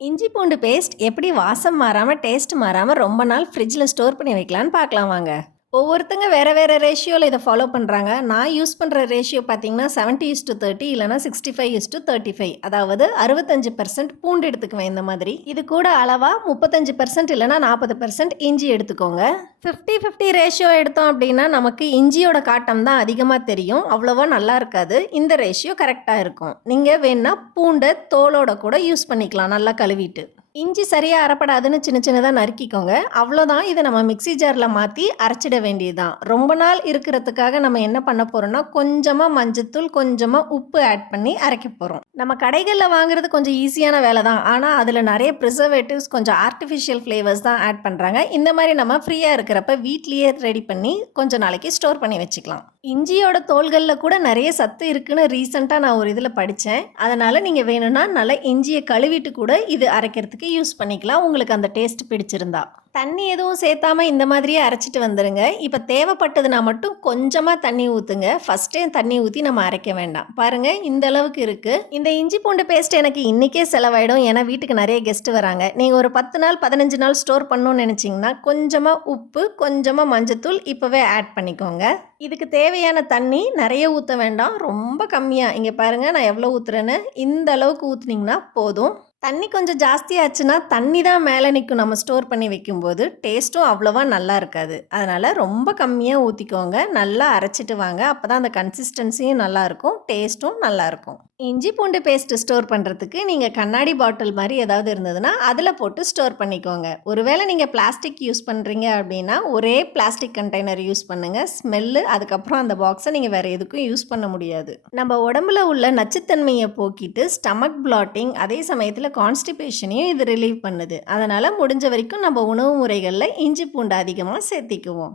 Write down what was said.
இஞ்சி பூண்டு பேஸ்ட் எப்படி வாசம் மாறாம, டேஸ்ட் மாறாம ரொம்ப நாள் ஃப்ரிட்ஜில ஸ்டோர் பண்ணி வைக்கலான்னு பார்க்கலாம் வாங்க. ஒவ்வொருத்தங்க வேற வேற ரேஷியோல இத ஃபாலோ பண்றாங்க. நான் யூஸ் பண்ற ரேஷியோ பார்த்தீங்கன்னா 70:30 இல்லன்னா 65:35. அதாவது 65% பூண்டு எடுத்துக்குவேன் இந்த மாதிரி. இது கூட அளவா 35% இல்லன்னா 40% இஞ்சி எடுத்துக்கோங்க. 50-50 ரேஷியோ எடுத்தோம் அப்படின்னா நமக்கு இஞ்சியோட காட்டம் தான் அதிகமா தெரியும். அவ்வளவா நல்லா இருக்காது. இந்த ரேஷியோ கரெக்ட்டா இருக்கும். நீங்க வேணா பூண்ட தோலோட கூட யூஸ் பண்ணிக்கலாம் நல்லா கழுவிட்டு. இஞ்சி சரியா அரைப்படாதுன்னு சின்ன சின்னதா நறுக்கிக்கோங்க. அவ்வளோதான். இத நம்ம மிக்ஸி ஜார்ல மாத்தி அரைச்சிட வேண்டியதுதான். ரொம்ப நாள் இருக்கிறதுக்காக நம்ம என்ன பண்ண போறோம்னா, கொஞ்சமா மஞ்சத்தூள், கொஞ்சமா உப்பு ஆட் பண்ணி அரைக்க போறோம். நம்ம கடைகள்ல வாங்குறது கொஞ்சம் ஈஸியான வேலை தான். ஆனா, அதுல நெறைய ப்ரிசர்வேட்டிவ்ஸ், கொஞ்சம் ஆர்ட்டிஃபிஷியல் ஃப்ளேவர்ஸ் தான் ஆட் பண்றாங்க. இந்த மாரி நம்ம ஃப்ரீயா இருக்கிறப்ப வீட்லயே ரெடி பண்ணி கொஞ்ச நாளைக்கு ஸ்டோர் பண்ணி வச்சுக்கலாம். இஞ்சியோட தோல்கள்ல கூட நெறைய சத்து இருக்குன்னு ரீசென்ட்டா நான் ஒரு இதுல படிச்சேன். அதனால நீங்க வேணும்னா நல்லா இஞ்சிய கழுவிட்டு கூட இது அரைக்கிறதுக்கு யூஸ் பண்ணிக்கலாம். உங்களுக்கு அந்த டேஸ்ட் பிடிச்சிருந்தா. தண்ணி எதுவும் சேர்த்தாம இந்த மாதிரியே அரைச்சிட்டு வந்துருங்க. இப்ப தேவைப்பட்டதுனா மட்டும் கொஞ்சமா தண்ணி ஊத்துங்க. ஃபர்ஸ்ட்டே தண்ணி ஊத்தி நம்ம அரைக்க வேண்டாம். பாருங்க இந்த அளவுக்கு இருக்கு. இந்த இஞ்சி பூண்டு பேஸ்ட் எனக்கு இன்னைக்கே செலவாயிடும். ஏன்னா வீட்டுக்கு நெறைய கெஸ்ட் வராங்க. நீங்க ஒரு 10 நாள், 15 நாள் ஸ்டோர் பண்ணணும்னு நினைச்சீங்கன்னா, கொஞ்சமா உப்பு, கொஞ்சமா மஞ்சத்தூள் இப்பவே ஆட் பண்ணிக்கோங்க. இதுக்கு தேவையான தண்ணி நெறைய ஊத்த வேண்டாம். ரொம்ப கம்மியா இங்க பாருங்க நான் எவ்வளோ ஊத்துறேன்னு. இந்த அளவுக்கு ஊத்துனீங்கன்னா போதும். தண்ணி கொஞ்சம் ஜாஸ்தியாச்சுன்னா தண்ணி தான் மேலே நிற்கும் நம்ம ஸ்டோர் பண்ணி வைக்கும்போது. டேஸ்ட்டும் அவ்வளவா நல்லா இருக்காது. அதனால் ரொம்ப கம்மியாக ஊற்றிக்கோங்க. நல்லா அரைச்சிட்டு வாங்க. அப்போ தான் அந்த கன்சிஸ்டன்சியும் நல்லாயிருக்கும், டேஸ்ட்டும் நல்லாயிருக்கும். இஞ்சி பூண்டு பேஸ்ட்டு ஸ்டோர் பண்ணுறதுக்கு நீங்கள் கண்ணாடி பாட்டில் மாதிரி ஏதாவது இருந்ததுன்னா அதில் போட்டு ஸ்டோர் பண்ணிக்கோங்க. ஒருவேளை நீங்கள் பிளாஸ்டிக் யூஸ் பண்ணுறீங்க அப்படின்னா ஒரே பிளாஸ்டிக் கண்டெய்னர் யூஸ் பண்ணுங்கள். ஸ்மெல்லு அதுக்கப்புறம் அந்த பாக்ஸை நீங்கள் வேறு எதுக்கும் யூஸ் பண்ண முடியாது. நம்ம உடம்புல உள்ள நச்சுத்தன்மையை போக்கிட்டு ஸ்டமக் பிளாட்டிங், அதே சமயத்தில் கான்ஸ்டிபேஷனையும் இது ரிலீவ் பண்ணுது. அதனால் முடிஞ்ச வரைக்கும் நம்ம உணவு முறைகளில் இஞ்சி பூண்டு அதிகமாக சேர்த்திக்குவோம்.